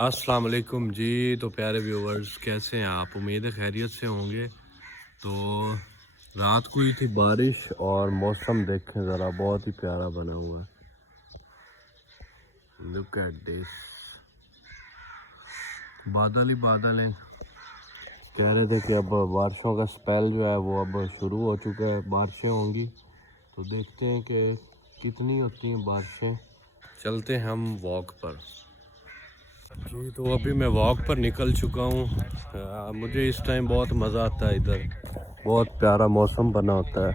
अस्सलाम वालेकुम जी। तो प्यारे व्यूवर्स, कैसे हैं आप? उम्मीद है खैरियत से होंगे। तो रात को ही थी बारिश और मौसम देखें ज़रा, बहुत ही प्यारा बना हुआ है। लुक एट दिस, बादल ही बादल हैं। कह रहे थे कि अब बारिशों का स्पेल जो है वो अब शुरू हो चुका है, बारिशें होंगी। तो देखते हैं कि कितनी होती हैं बारिशें। चलते हैं हम वॉक पर जी। तो अभी मैं वॉक पर निकल चुका हूँ। मुझे इस टाइम बहुत मज़ा आता है, इधर बहुत प्यारा मौसम बना होता है।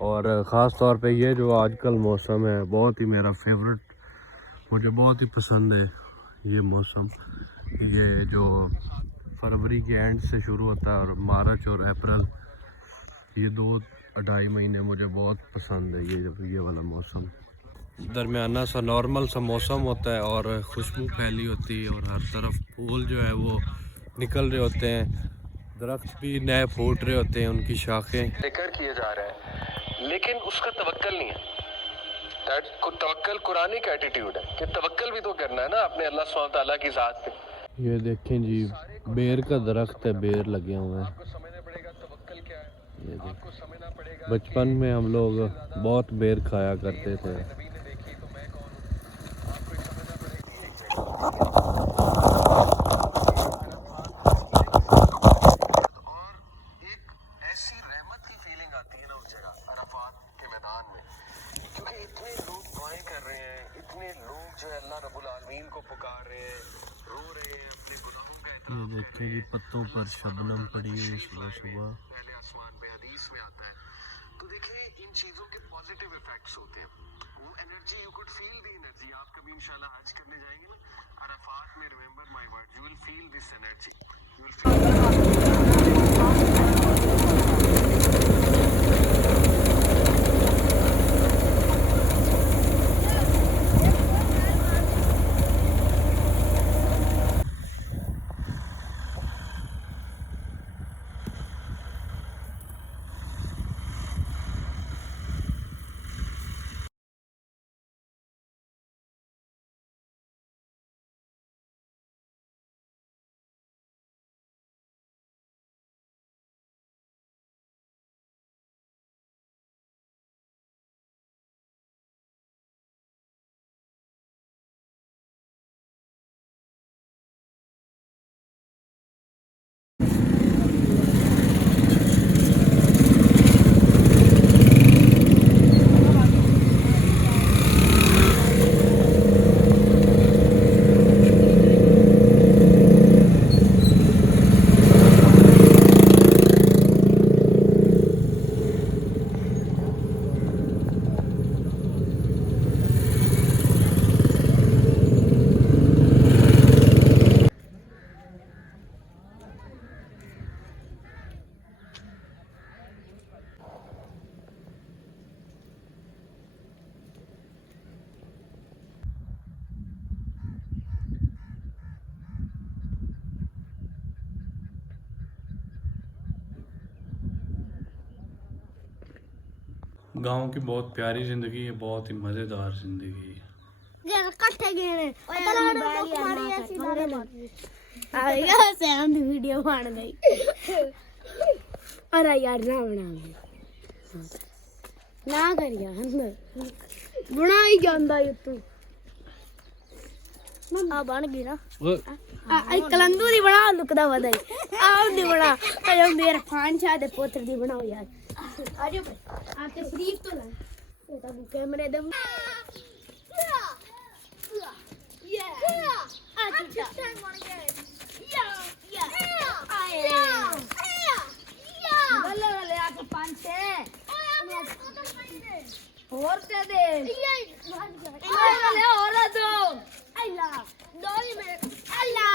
और ख़ास तौर पे ये जो आजकल मौसम है बहुत ही मेरा फेवरेट, मुझे बहुत ही पसंद है ये मौसम। ये जो फरवरी के एंड से शुरू होता है और मार्च और अप्रैल, ये 2-2.5 महीने मुझे बहुत पसंद है। ये वाला मौसम दरमियाना सा नॉर्मल सा मौसम होता है और खुशबू फैली होती है और हर तरफ फूल जो है वो निकल रहे होते हैं, दरख्त भी नए फूट रहे होते हैं, उनकी शाखें जिक्र किए जा रहे हैं, लेकिन उसका तवक्कल नहीं है। तवक्कल कुरानिक एटीट्यूड है कि तवक्कल भी तो करना है ना अपने अल्लाह सुब्हानहू तआला की ज़ात पे। ये देखें जी, बेर का दरख्त है, बेर लगे हुए हैं। आपको समझना पड़ेगा तवक्कल क्या है। ये आपको समझना पड़ेगा बचपन में हम लोग बहुत बेर खाया करते थे। नबी ने देखी तो मैं कौन हूँ। आपको समझना पड़ेगा और एक ऐसी रहमत की फीलिंग आती है ना उस जगह अराफात के मैदान में, क्योंकि इतने लोग दुआएं कर रहे हैं, इतने लोग जो है अल्लाह रब्बुल आलमीन को पुकार रहे हैं, रो रहे हैं, अपने गुनाहों का ये देखें जी, पत्तों पर शबनम पड़ी हुई सुबह सुबह। पहले आसमान पे हदीस में आता है। तो देखिए इन चीज़ों के पॉजिटिव इफेक्ट्स होते हैं। वो energy, you could feel the energy. आप कभी इंशाल्लाह हज करने जाएंगे ना अराफात में, remember my word, you will feel this energy, you will feel. गांव की बहुत प्यारी ज़िंदगी है, बहुत ही मज़ेदार ज़िंदगी है। वीडियो बन गई। अरे यार ना बना ना कर यार, बना ही जांदा ये तू आ बन गई ना। आई कलंदू दी बना, लुकदा वदाई आप दी बना। अरे मेरे फान शाह दे पोत्र दी बनाओ यार। आजो आपके शरीफ तो ना ये तो कैमरे दे और क्या दे और दो अल्लाह डोली में अल्लाह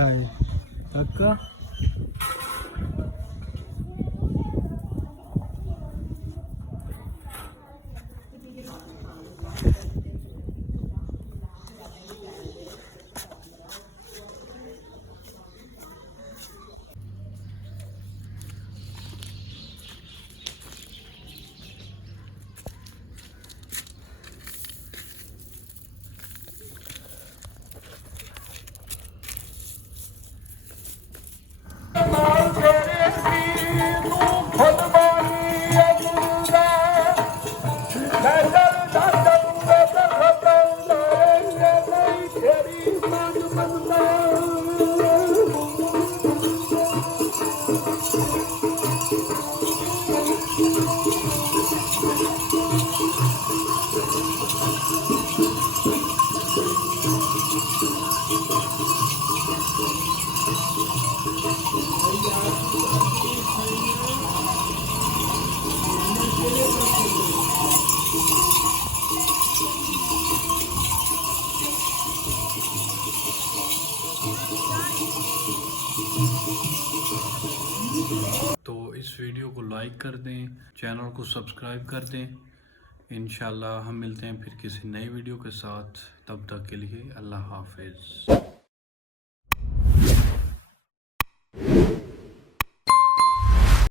लगता है काका? तो इस वीडियो को लाइक कर दें, चैनल को सब्सक्राइब कर दें। इंशाल्लाह हम मिलते हैं फिर किसी नई वीडियो के साथ। तब तक के लिए अल्लाह हाफिज़।